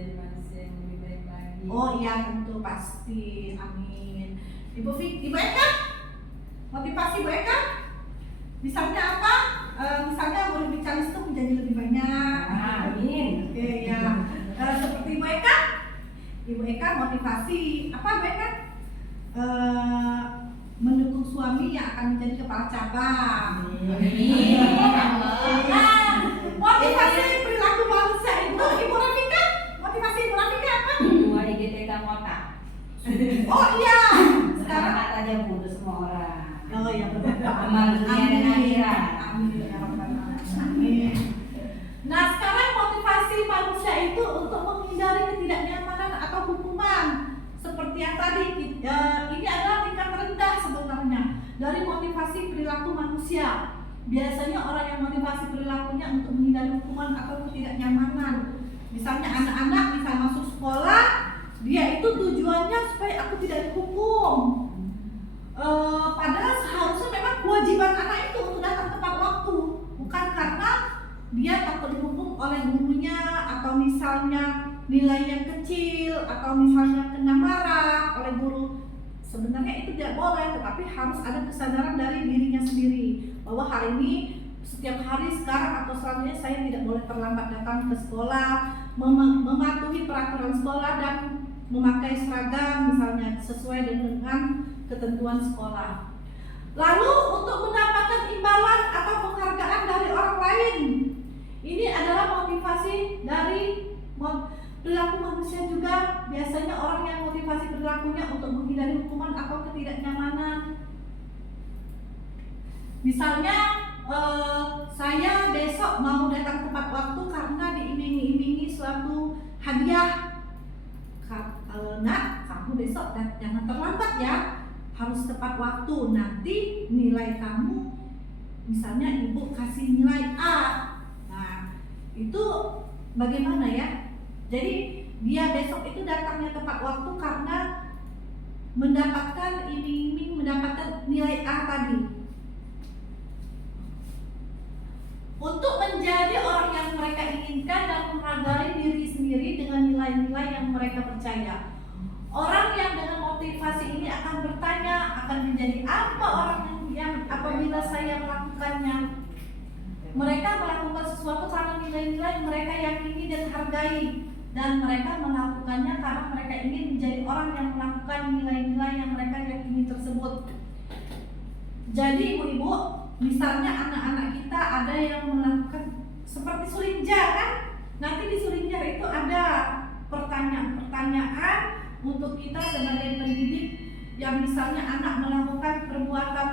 menjadi manusia yang lebih baik lagi. Oh iya, tentu pasti, amin. Ibu Eka, motivasi Ibu Eka, misalnya apa? Misalnya murid bicara itu menjadi lebih banyak. Amin. Oke ya. Seperti Ibu Eka motivasi apa Ibu Eka? Mendukung suami yang akan menjadi kepala cabang. Amin. Motivasi perilaku manusia Ibu Rafika, motivasi Ibu Rafika apa? Ketua IGTK Kota. Oh iya, sekarang Sekarang aja butuh semua orang. oh iya betul. Amal dunia dan akhirat. Amin ya rabbal alamin. Nah sekarang motivasi manusia itu untuk menghindari ketidaknyamanan atau hukuman seperti yang tadi. Ini adalah tingkat rendah sebenarnya dari motivasi perilaku manusia. Biasanya orang yang motivasi perilakunya untuk menghindari hukuman atau ketidaknyamanan. Misalnya anak-anak misal masuk sekolah, dia itu tujuannya supaya aku tidak dihukum. Padahal seharusnya memang kewajiban anak itu untuk datang tepat waktu, bukan karena dia takut dihukum oleh gurunya atau misalnya nilai yang kecil atau misalnya kena marah oleh guru. Sebenarnya itu tidak boleh, tetapi harus ada kesadaran dari dirinya sendiri bahwa hari ini setiap hari sekarang atau selanjutnya saya tidak boleh terlambat datang ke sekolah, mematuhi peraturan sekolah dan memakai seragam misalnya sesuai dengan ketentuan sekolah. Lalu untuk mendapatkan imbalan atau penghargaan dari orang lain, ini adalah motivasi dari perilaku manusia juga. Biasanya orang yang motivasi perilakunya untuk menghindari hukuman atau ketidaknyamanan. Misalnya saya besok mau datang tepat waktu karena diiming-imingi suatu hadiah. Nak, kamu besok jangan terlambat ya, harus tepat waktu. Nanti nilai kamu, misalnya ibu kasih nilai A. Nah, itu bagaimana ya? Jadi dia besok itu datangnya tepat waktu karena mendapatkan iming-iming, mendapatkan nilai A tadi. Untuk menjadi orang yang mereka inginkan dan menghargai diri sendiri dengan nilai-nilai yang mereka percaya. Orang yang dengan motivasi ini akan bertanya, akan menjadi apa orang yang apabila saya melakukannya. Mereka melakukan sesuatu karena nilai-nilai yang mereka yakini dan hargai, dan mereka melakukannya karena mereka ingin menjadi orang yang melakukan nilai-nilai yang mereka yakini tersebut. Jadi ibu-ibu, misalnya anak-anak kita ada yang melakukan seperti sulinja kan? Nanti di sulinja itu ada pertanyaan-pertanyaan untuk kita sebagai pendidik yang misalnya anak melakukan perbuatan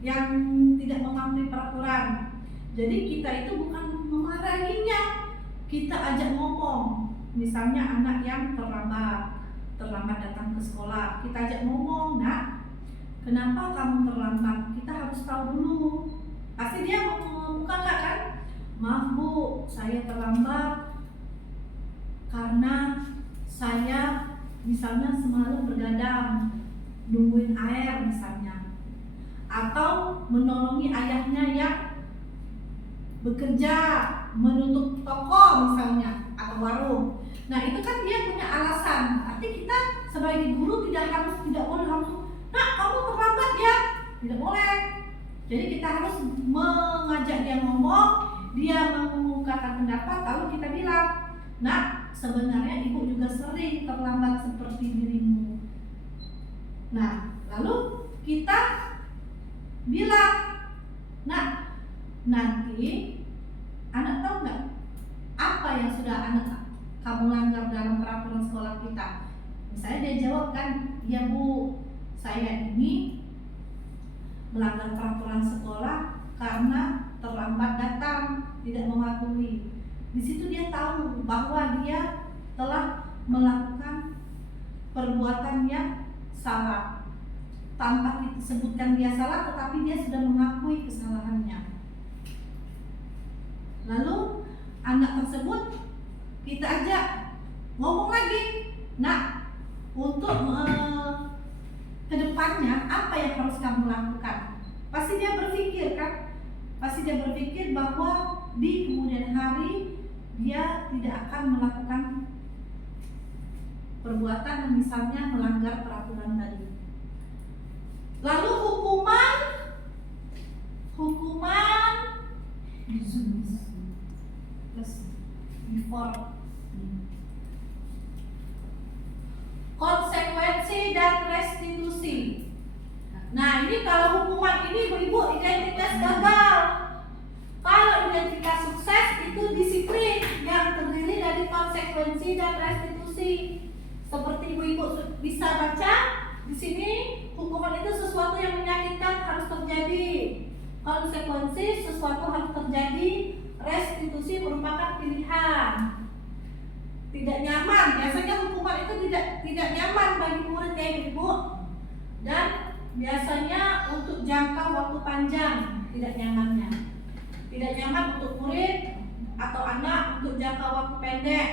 yang tidak mematuhi peraturan. Jadi kita itu bukan memarahinya, kita ajak ngomong. Misalnya anak yang terlambat datang ke sekolah, kita ajak ngomong, nak, kenapa kamu terlambat? Kita harus tahu dulu. Pasti dia membuka kan? Maaf bu, saya terlambat karena saya misalnya semalam bergadang nungguin air misalnya, atau menolongi ayahnya yang bekerja menutup toko misalnya atau warung. Nah itu kan dia punya alasan. Artinya kita sebagai guru tidak boleh langsung, nak kamu terlambat ya, tidak boleh. Jadi kita harus mengajak dia ngomong, dia mengungkapkan pendapat, lalu kita bilang, nak sebenarnya ibu juga sering terlambat seperti dirimu. Nah lalu kita bilang, nak nanti anak tahu nggak apa yang sudah anak kamu langgar dalam peraturan sekolah kita? Misalnya dia jawab kan, ya bu, saya ini melanggar peraturan sekolah karena terlambat datang, tidak mematuhi. Di situ dia tahu bahwa dia telah melakukan perbuatan yang salah. Tanpa disebutkan dia salah, tetapi dia sudah mengakui kesalahannya. Lalu anak tersebut kita ajak ngomong lagi, nak, untuk kedepannya apa yang harus kamu lakukan? Pasti dia berpikir kan? Pasti dia berpikir bahwa di kemudian hari dia tidak akan melakukan perbuatan yang misalnya melanggar peraturan tadi. Lalu hukuman plus before, konsekuensi dan restitusi. Nah, ini kalau hukuman ini ibu-ibu identitas gagal. Kalau identitas sukses itu disiplin yang terdiri dari konsekuensi dan restitusi. Seperti ibu-ibu bisa baca di sini, hukuman itu sesuatu yang menyakitkan harus terjadi. Konsekuensi sesuatu harus terjadi. Restitusi merupakan pilihan. Tidak nyaman, biasanya hukuman itu tidak nyaman bagi murid ya ibu. Dan biasanya untuk jangka waktu panjang tidak nyamannya. Tidak nyaman untuk murid atau anak untuk jangka waktu pendek.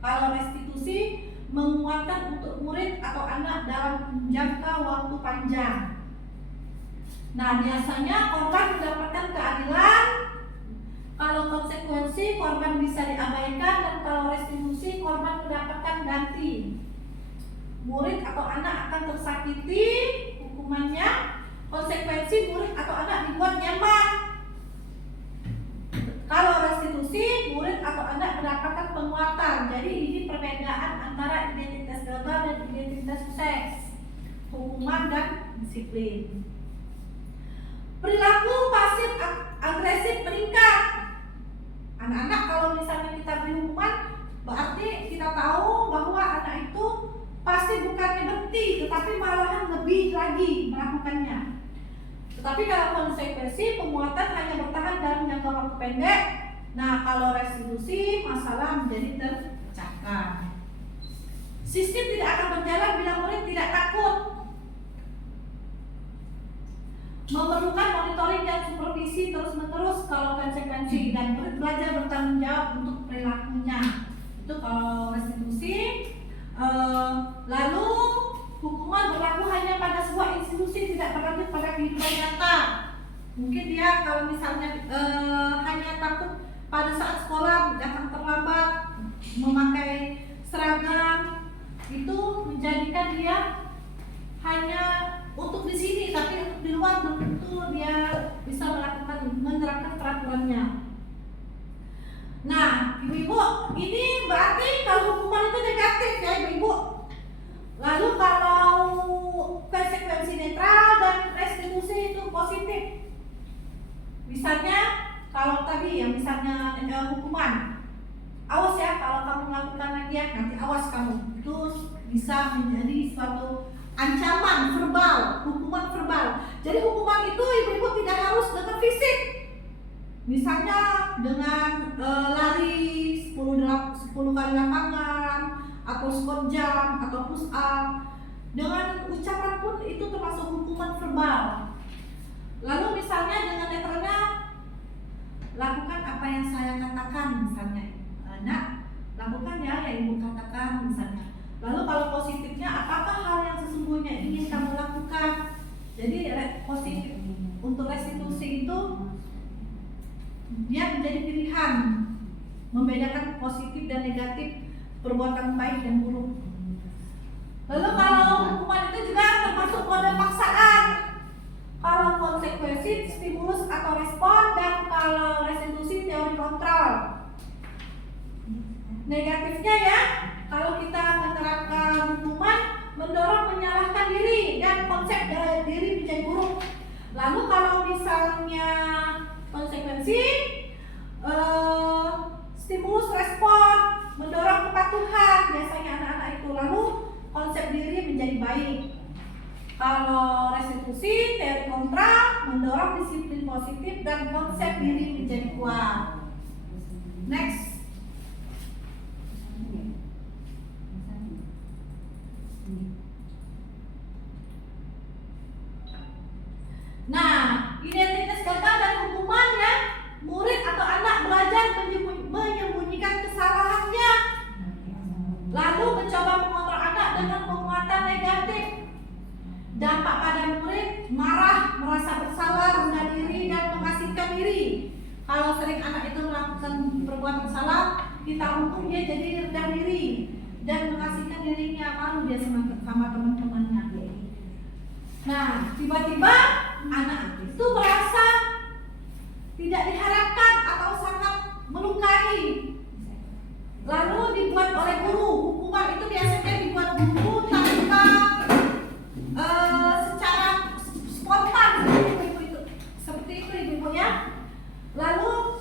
Kalau restitusi menguatkan untuk murid atau anak dalam jangka waktu panjang. Nah, biasanya korban mendapatkan keadilan. Kalau konsekuensi korban bisa diabaikan, dan kalau restitusi korban mendapatkan ganti. Murid atau anak akan tersakiti hukumannya. Konsekuensi murid atau anak dibuat nyaman. Kalau restitusi, murid atau anak mendapatkan penguatan. Jadi ini perbedaan antara identitas gagal dan identitas sukses, hukuman dan disiplin. Perilaku pasif agresif meningkat. Anak-anak kalau misalnya kita beri hukuman, berarti kita tahu bahwa anak itu pasti bukannya berhenti, tetapi malahan lebih lagi melakukannya. Tetapi kalau konsekuensi, penguatan hanya bertahan dalam jangka waktu pendek. Nah, kalau restitusi, masalah menjadi terpecahkan. Sistem tidak akan berjalan bila murid tidak takut. Memerlukan monitoring dan supervisi terus-menerus kalau konsekuensi, dan murid belajar bertanggung jawab untuk perilakunya. Itu kalau restitusi. Lalu hukuman berlaku hanya pada sebuah institusi, tidak berlanjut pada kehidupan nyata. Mungkin dia kalau misalnya hanya takut pada saat sekolah datang terlambat, memakai seragam, itu menjadikan dia hanya untuk di sini, tapi untuk di luar belum tentu dia bisa menerapkan peraturannya. Nah, ibu-ibu, ini berarti kalau hukuman itu negatif ya ibu-ibu. Lalu kalau konsekuensi netral dan restitusi itu positif. Misalnya kalau tadi yang misalnya hukuman, awas ya kalau kamu melakukan lagi ya, nanti awas kamu. Itu bisa menjadi suatu ancaman verbal, hukuman verbal. Jadi hukuman itu ibu-ibu tidak harus dengan fisik. Misalnya dengan lari 10 kali lapangan, atau squat jam, atau push up. Dengan ucapan pun itu termasuk hukuman verbal. Lalu misalnya dengan netralnya, lakukan apa yang saya katakan misalnya. Nak, lakukan ya yang ibu katakan misalnya. Lalu kalau positifnya, apakah hal yang sesungguhnya ingin kamu lakukan? Jadi positif untuk restitusi itu dia menjadi pilihan, membedakan positif dan negatif, perbuatan baik dan buruk. Lalu kalau hukuman itu juga termasuk mode paksaan. Kalau konsekuensi stimulus atau respon, dan kalau restitusi teori kontrol. Negatifnya ya, kalau kita menerapkan hukuman mendorong menyalahkan diri dan konsep dari diri menjadi buruk. Lalu kalau misalnya konsekuensi stimulus respon mendorong kepatuhan, biasanya anak-anak itu. Lalu konsep diri menjadi baik. Kalau restitusi teori kontra mendorong disiplin positif dan konsep diri menjadi kuat. Next. Nah, identitas gagal dan hukuman ya, murid atau anak belajar menyembunyikan kesalahannya, lalu mencoba mengontrol anak dengan penguatan negatif. Dampak pada murid marah, merasa bersalah, rendah diri, dan mengasingkan diri. Kalau sering anak itu melakukan perbuatan salah, kita hukum dia jadi rendah diri dan mengasihkan dirinya, malu dia sama teman-temannya. Nah, tiba-tiba anak itu merasa tidak diharapkan atau sangat melukai. Lalu dibuat oleh guru. Hukuman itu biasanya dibuat guru tanpa secara spontan seperti itu ibu-ibu ya. Lalu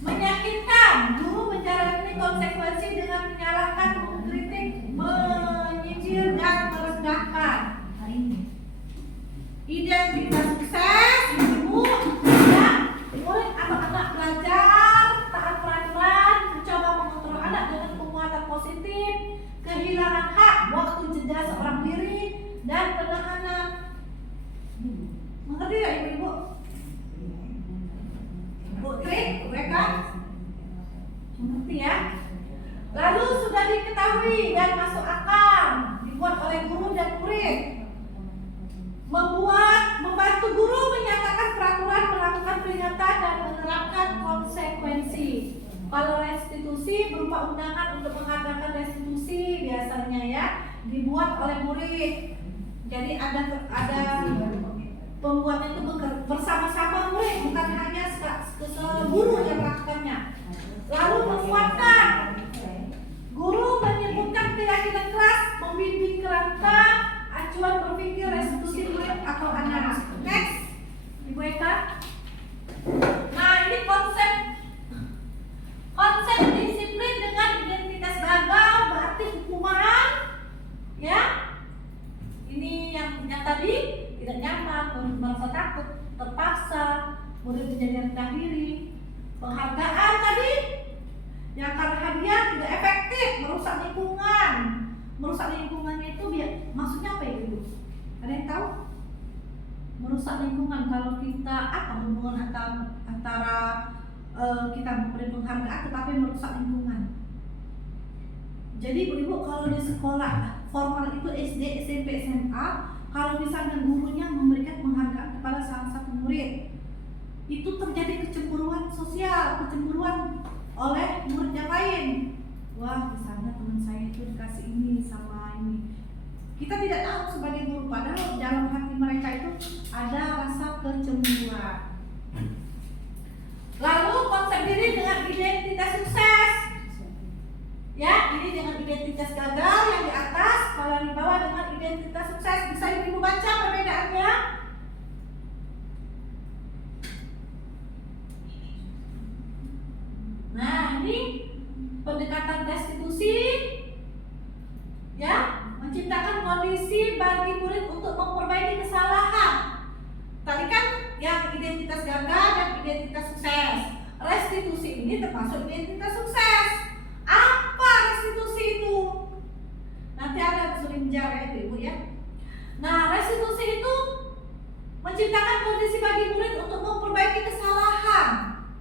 menyakitkan, guru menjalani konsekuensi dengan menyalahkan, mengkritik, menyindir dan merendahkan. Identitas sukses, ibu ya, mulai anak-anak belajar taat peraturan, mencoba mengontrol anak dengan penguatan positif, kehilangan hak, waktu jeda seorang diri, dan penahanan. Mengerti ya ibu-ibu? Putri, mereka mengerti ya? Lalu sudah diketahui dan masuk akal, dibuat oleh guru dan murid. Membantu guru menyatakan peraturan, melakukan peringatan dan menerapkan konsekuensi. Kalau restitusi berupa undangan untuk mengadakan restitusi biasanya ya dibuat oleh murid. Jadi ada pembuatnya itu bersama-sama murid, bukan hanya guru yang melakukannya. Lalu menguatkan, guru menyebutkan keyakinan keras, membimbing kerangka acuan berpikir restitusi murid atau anak. Next, Ibu Eka. Nah, ini konsep disiplin dengan identitas gagal berarti hukuman, ya. Ini yang tadi tidak nyaman, murid merasa takut, terpaksa, murid menjadi rendah diri. Penghargaan tadi, yang karena hadiah tidak efektif, merusak lingkungan. Merusak lingkungannya itu maksudnya apa ya ibu? Ada yang tahu? Merusak lingkungan kalau kita apa hubungan antara kita memberi penghargaan tetapi merusak lingkungan. Jadi ibu-ibu kalau di sekolah formal itu SD, SMP, SMA, kalau misalnya gurunya memberikan penghargaan kepada salah satu murid, itu terjadi kecemburuan sosial, kecemburuan oleh murid yang lain. Wah, misalnya teman saya itu dikasih ini sama ini. Kita tidak tahu sebagai guru, padahal dalam hati mereka itu ada rasa kecemburuan. Lalu konsep diri dengan identitas sukses. Ya, ini dengan identitas gagal yang di atas, kalau yang di bawah dengan identitas sukses. Bisa ibu baca perbedaannya? Nah, ini pendekatan restitusi, ya, menciptakan kondisi bagi murid untuk memperbaiki kesalahan. Tadi kan yang identitas gagal dan identitas sukses. Restitusi ini termasuk identitas sukses. Apa restitusi itu? Nanti ada sering bicara itu ibu ya. Nah, restitusi itu menciptakan kondisi bagi murid untuk memperbaiki kesalahan,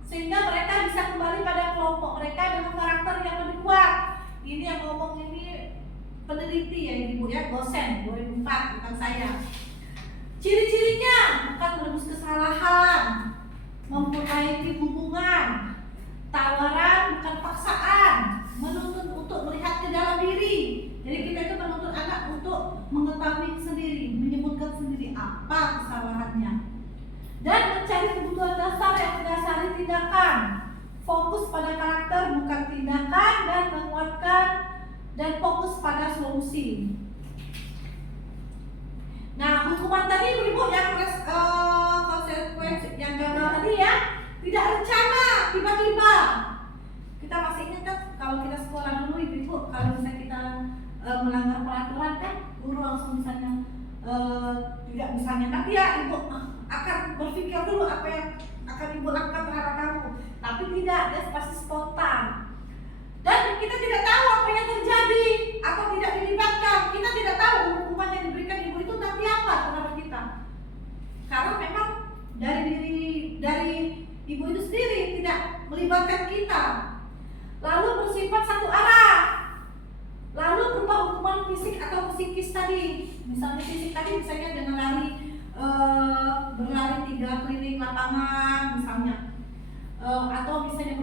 sehingga mereka bisa kembali pada kelompok mereka dengan karakter yang lebih kuat. Ini yang ngomong ini peneliti ya ibu ya, dosen 2004, bukan saya. Ciri-cirinya bukan menebus kesalahan, memperbaiki hubungan, tawaran bukan paksaan, menuntut untuk melihat ke dalam diri. Jadi kita itu menuntut anak untuk mengetahui sendiri, menyebutkan sendiri apa kesalahannya, dan mencari kebutuhan dasar yang mendasari tindakan. Fokus pada karakter bukan tindakan, dan menguatkan dan fokus pada solusi. Nah, hukuman tadi ibu yang konsekuensi yang gagal tadi ya, tidak rencana, tiba-tiba. Kita masih ingat kan kalau kita sekolah dulu ibu, kalau misalnya kita melanggar peraturan kan, guru langsung misalnya tidak misalnya nanti ya ibu akan berpikir dulu apa yang akan ibu lakukan terhadap kamu, tapi tidak, dia pasti spontan. Dan kita tidak tahu apa yang terjadi atau tidak dilibatkan. Kita tidak tahu hukuman yang diberikan ibu itu nanti apa terhadap kita. Karena memang dari ibu itu sendiri tidak melibatkan kita. Lalu bersifat satu arah. Lalu berupa hukuman fisik atau psikis tadi. Misalnya fisik tadi misalnya dengan berlari 3 keliling lapangan misalnya. Atau misalnya